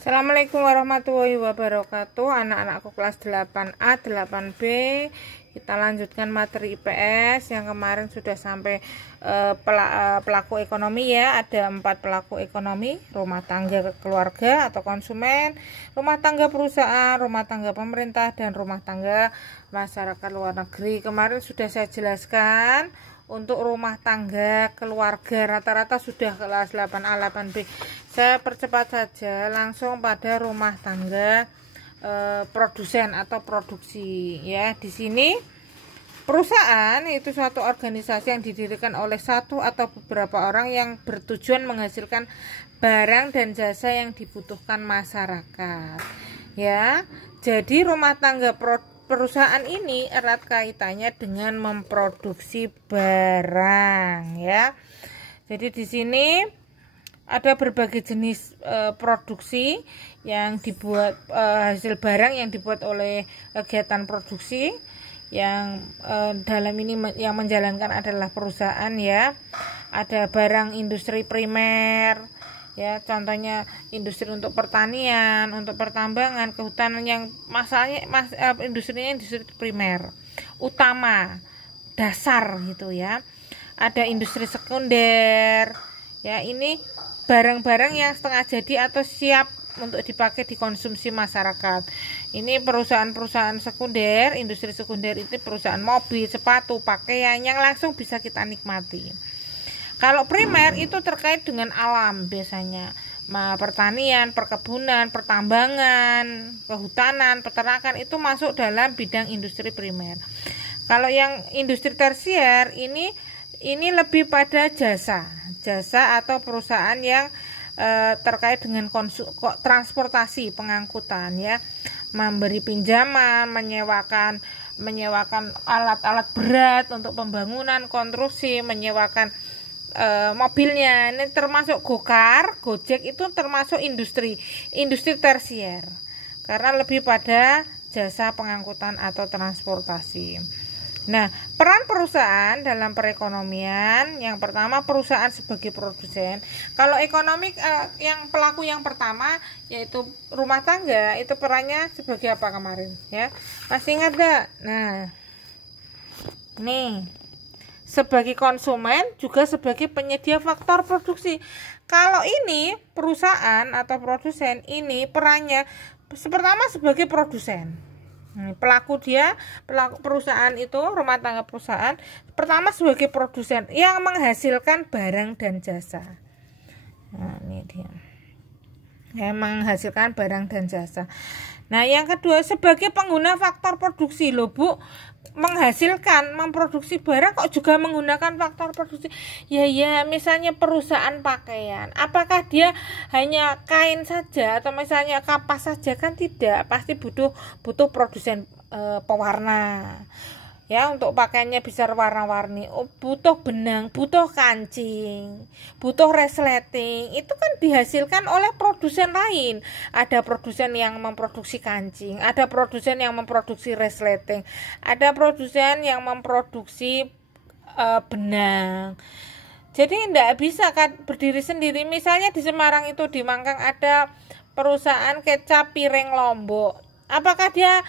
Assalamualaikum warahmatullahi wabarakatuh. Anak-anakku kelas 8A, 8B. Kita lanjutkan materi IPS yang kemarin sudah sampai pelaku ekonomi ya. Ada 4 pelaku ekonomi: rumah tangga keluarga atau konsumen, rumah tangga perusahaan, rumah tangga pemerintah, dan rumah tangga masyarakat luar negeri. Kemarin sudah saya jelaskan. Untuk rumah tangga keluarga rata-rata sudah kelas 8A, 8B. Saya percepat saja langsung pada rumah tangga produsen atau produksi ya. Di sini perusahaan itu suatu organisasi yang didirikan oleh satu atau beberapa orang yang bertujuan menghasilkan barang dan jasa yang dibutuhkan masyarakat ya. Jadi rumah tangga perusahaan ini erat kaitannya dengan memproduksi barang ya. Jadi di sini ada berbagai jenis produksi yang dibuat, hasil barang yang dibuat oleh kegiatan produksi yang dalam ini yang menjalankan adalah perusahaan ya. Ada barang industri primer ya, contohnya industri untuk pertanian, untuk pertambangan, kehutanan, yang masalahnya industrinya industri primer utama dasar gitu ya. Ada industri sekunder ya, ini barang-barang yang setengah jadi atau siap untuk dipakai dikonsumsi masyarakat. Ini perusahaan-perusahaan sekunder, industri sekunder itu perusahaan mobil, sepatu, pakaian yang langsung bisa kita nikmati. Kalau primer itu terkait dengan alam biasanya, pertanian, perkebunan, pertambangan, kehutanan, peternakan itu masuk dalam bidang industri primer. Kalau yang industri tersier ini lebih pada jasa atau perusahaan yang terkait dengan transportasi, pengangkutan ya, memberi pinjaman, menyewakan alat-alat berat untuk pembangunan, konstruksi, menyewakan mobilnya. Ini termasuk Gokar, Gojek, itu termasuk industri tersier karena lebih pada jasa pengangkutan atau transportasi. Nah, peran perusahaan dalam perekonomian, yang pertama perusahaan sebagai produsen. Kalau ekonomi yang pelaku yang pertama yaitu rumah tangga, itu perannya sebagai apa kemarin ya, masih ingat gak? Nah, nih, sebagai konsumen juga sebagai penyedia faktor produksi. Kalau ini perusahaan atau produsen, ini perannya pertama sebagai produsen. Pelaku perusahaan itu, rumah tangga perusahaan pertama sebagai produsen yang menghasilkan barang dan jasa. Nah, ini dia yang menghasilkan barang dan jasa. Nah, yang kedua sebagai pengguna faktor produksi. Loh Bu, memproduksi barang kok juga menggunakan faktor produksi? Ya, misalnya perusahaan pakaian, apakah dia hanya kain saja atau misalnya kapas saja? Kan tidak, pasti butuh produsen pewarna ya, untuk pakaiannya bisa warna-warni, butuh benang, butuh kancing, butuh resleting. Itu kan dihasilkan oleh produsen lain. Ada produsen yang memproduksi kancing, ada produsen yang memproduksi resleting, ada produsen yang memproduksi benang. Jadi tidak bisa kan berdiri sendiri. Misalnya di Semarang itu, di Mangkang ada perusahaan kecap Piring Lombok. Apakah dia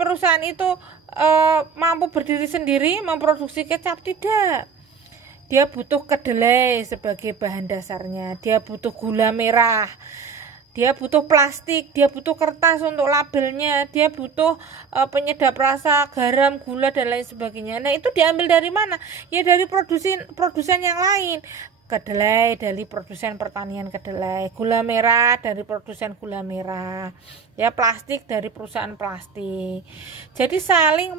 perusahaan itu mampu berdiri sendiri memproduksi kecap? Tidak. Dia butuh kedelai sebagai bahan dasarnya, dia butuh gula merah, dia butuh plastik, dia butuh kertas untuk labelnya, dia butuh penyedap rasa, garam, gula, dan lain sebagainya. Nah, itu diambil dari mana? Ya dari produsen yang lain. Kedelai dari produsen pertanian kedelai, gula merah dari produsen gula merah ya, plastik dari perusahaan plastik. Jadi saling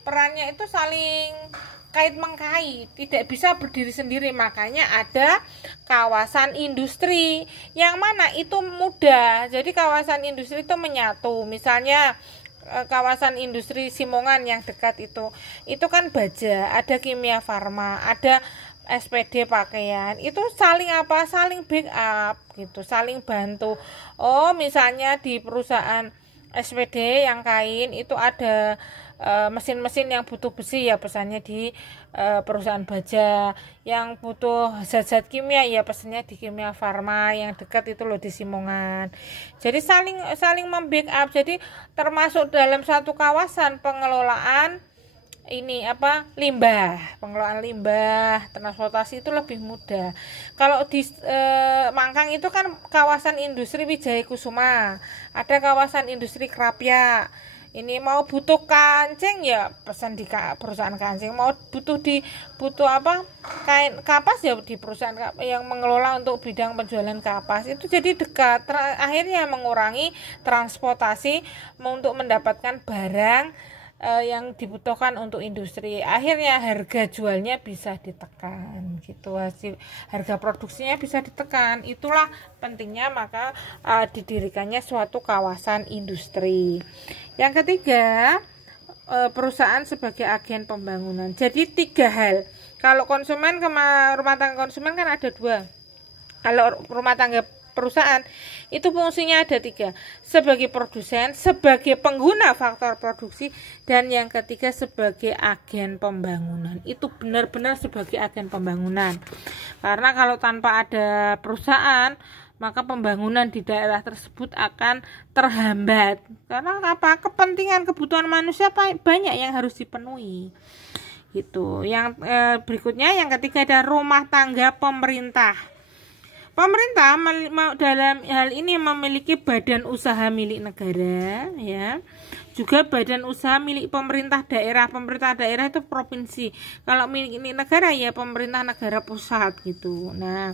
perannya itu saling kait mengkait, tidak bisa berdiri sendiri. Makanya ada kawasan industri yang mana itu mudah. Jadi kawasan industri itu menyatu. Misalnya kawasan industri Simongan yang dekat itu kan Baja, ada Kimia Farma, ada SPD pakaian. Itu saling saling backup gitu, saling bantu. Oh, misalnya di perusahaan SPD yang kain itu ada mesin-mesin yang butuh besi ya pesannya di perusahaan baja, yang butuh zat-zat kimia ya pesannya di Kimia Farma yang dekat itu loh di Simongan. Jadi saling membackup. Jadi termasuk dalam satu kawasan pengelolaan ini pengelolaan limbah, transportasi itu lebih mudah. Kalau di Mangkang itu kan kawasan industri Wijaya Kusuma, ada kawasan industri Krapya. Ini mau butuh kancing ya pesan di perusahaan kancing, mau butuh kain kapas ya di perusahaan yang mengelola untuk bidang penjualan kapas. Itu jadi dekat, akhirnya mengurangi transportasi untuk mendapatkan barang yang dibutuhkan untuk industri. Akhirnya harga jualnya bisa ditekan gitu, harga produksinya bisa ditekan. Itulah pentingnya maka didirikannya suatu kawasan industri. Yang ketiga, perusahaan sebagai agen pembangunan. Jadi 3 hal. Kalau konsumen rumah tangga konsumen kan ada 2. Kalau rumah tangga perusahaan itu fungsinya ada 3, sebagai produsen, sebagai pengguna faktor produksi, dan yang ketiga sebagai agen pembangunan. Itu benar-benar sebagai agen pembangunan, karena kalau tanpa ada perusahaan maka pembangunan di daerah tersebut akan terhambat. Karena kepentingan kebutuhan manusia banyak yang harus dipenuhi gitu. Yang berikutnya yang ketiga ada rumah tangga pemerintah. Pemerintah dalam hal ini memiliki badan usaha milik negara ya. Juga badan usaha milik pemerintah daerah. Pemerintah daerah itu provinsi. Kalau milik negara ya pemerintah negara pusat gitu. Nah,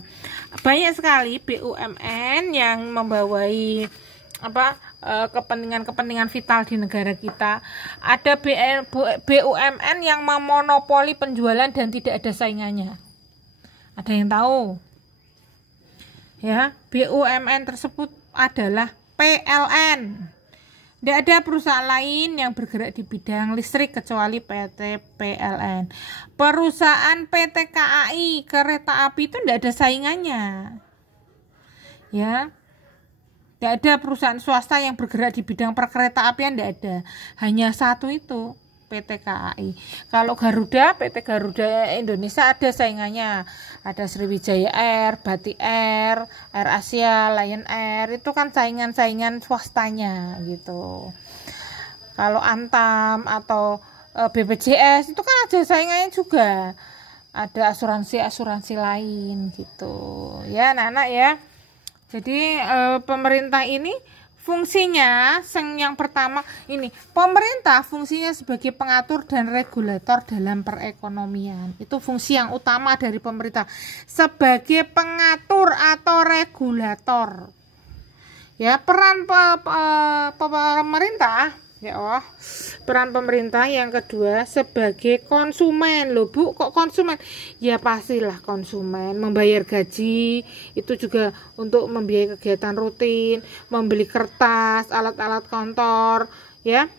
banyak sekali BUMN yang membawahi kepentingan vital di negara kita. Ada BUMN yang memonopoli penjualan dan tidak ada saingannya. Ada yang tahu? Ya, BUMN tersebut adalah PLN. Tidak ada perusahaan lain yang bergerak di bidang listrik kecuali PT PLN. Perusahaan PT KAI kereta api itu tidak ada saingannya. Ya, tidak ada perusahaan swasta yang bergerak di bidang perkereta apian, tidak ada. Hanya satu itu, PT KAI. Kalau PT Garuda Indonesia ada saingannya, ada Sriwijaya Air, Batik Air, Air Asia, Lion Air, itu kan saingan-saingan swastanya gitu. Kalau Antam atau BPJS itu kan ada saingannya juga, ada asuransi lain gitu ya anak-anak ya. Jadi pemerintah ini fungsinya yang pertama ini, pemerintah fungsinya sebagai pengatur dan regulator dalam perekonomian. Itu fungsi yang utama dari pemerintah, sebagai pengatur atau regulator. Ya, peran pemerintah peran pemerintah yang kedua sebagai konsumen. Loh Bu, kok konsumen? Ya pastilah konsumen, membayar gaji itu juga untuk membiayai kegiatan rutin, membeli kertas, alat-alat kantor ya,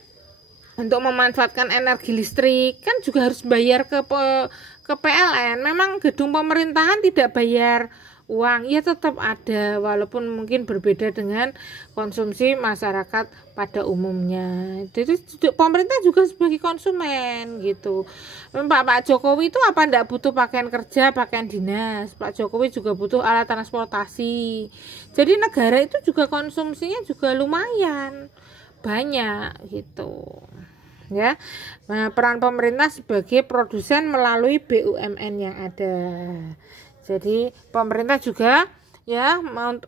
untuk memanfaatkan energi listrik kan juga harus bayar ke PLN. Memang gedung pemerintahan tidak bayar uang, ya tetap ada, walaupun mungkin berbeda dengan konsumsi masyarakat pada umumnya. Jadi pemerintah juga sebagai konsumen gitu. Pak Jokowi itu apa enggak butuh pakaian kerja, pakaian dinas? Pak Jokowi juga butuh alat transportasi. Jadi negara itu juga konsumsinya juga lumayan banyak gitu. Ya. Nah, peran pemerintah sebagai produsen melalui BUMN yang ada. Jadi pemerintah juga ya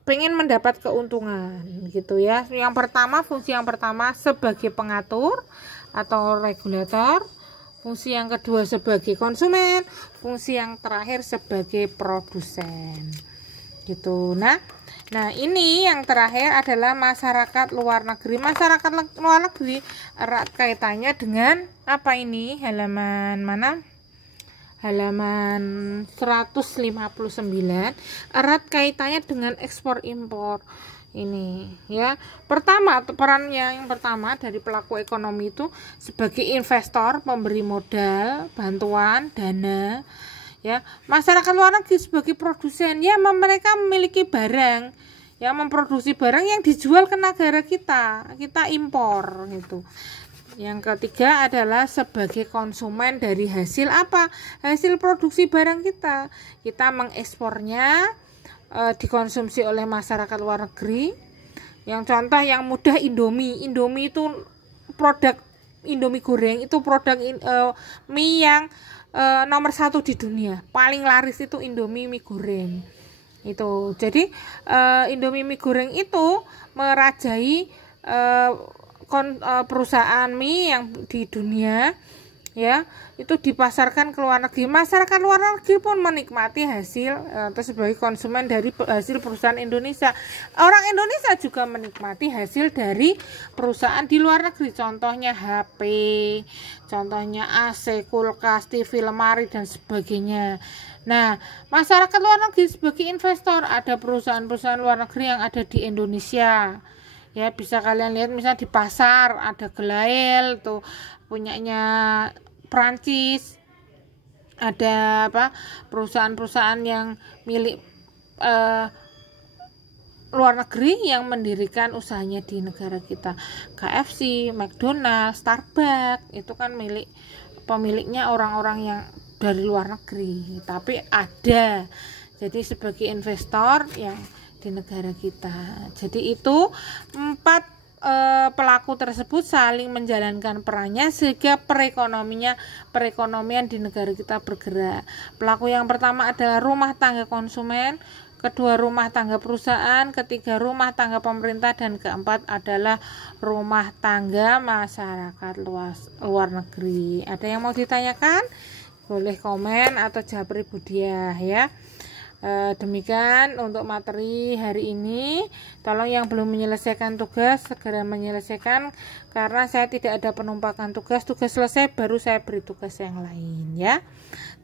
pengen mendapat keuntungan gitu ya. Fungsi yang pertama sebagai pengatur atau regulator, fungsi yang kedua sebagai konsumen, fungsi yang terakhir sebagai produsen gitu. Nah ini yang terakhir adalah masyarakat luar negeri. Masyarakat luar negeri erat kaitannya dengan apa ini, halaman mana? Halaman 159, erat kaitannya dengan ekspor impor ini ya. Peran yang pertama dari pelaku ekonomi itu sebagai investor, pemberi modal, bantuan, dana ya. Masyarakat luar negeri sebagai produsen ya, mereka memiliki barang ya, memproduksi barang yang dijual ke negara kita impor gitu. Yang ketiga adalah sebagai konsumen dari hasil apa? Hasil produksi barang kita mengekspornya, dikonsumsi oleh masyarakat luar negeri. Yang contoh yang mudah, Indomie itu produk Indomie goreng, itu produk mie yang nomor 1 di dunia. Paling laris itu Indomie mie goreng itu. Jadi Indomie mie goreng itu merajai perusahaan mie yang di dunia, ya, itu dipasarkan ke luar negeri. Masyarakat luar negeri pun menikmati hasil atau sebagai konsumen dari hasil perusahaan Indonesia. Orang Indonesia juga menikmati hasil dari perusahaan di luar negeri, contohnya HP, contohnya AC, kulkas, TV, lemari, dan sebagainya. Nah, masyarakat luar negeri sebagai investor, ada perusahaan-perusahaan luar negeri yang ada di Indonesia, ya, bisa kalian lihat misalnya di pasar ada Gelael tuh punyanya Prancis, ada perusahaan-perusahaan yang milik luar negeri yang mendirikan usahanya di negara kita. KFC, McDonald's, Starbucks itu kan pemiliknya orang-orang yang dari luar negeri, tapi ada. Jadi sebagai investor yang di negara kita. Jadi itu 4 pelaku tersebut saling menjalankan perannya sehingga perekonomian di negara kita bergerak. Pelaku yang pertama adalah rumah tangga konsumen, kedua rumah tangga perusahaan, ketiga rumah tangga pemerintah, dan keempat adalah rumah tangga masyarakat luar negeri. Ada yang mau ditanyakan? Boleh komen atau japri Budiah, ya. Demikian untuk materi hari ini. Tolong yang belum menyelesaikan tugas segera menyelesaikan, karena saya tidak ada penumpakan tugas selesai baru saya beri tugas yang lain, ya.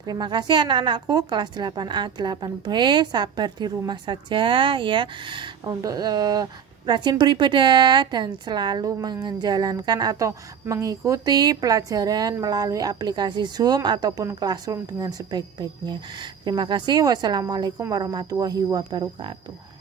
Terima kasih anak-anakku kelas 8A 8B, sabar di rumah saja, ya, untuk rajin beribadah dan selalu menjalankan atau mengikuti pelajaran melalui aplikasi Zoom ataupun Classroom dengan sebaik-baiknya. Terima kasih. Wassalamualaikum warahmatullahi wabarakatuh.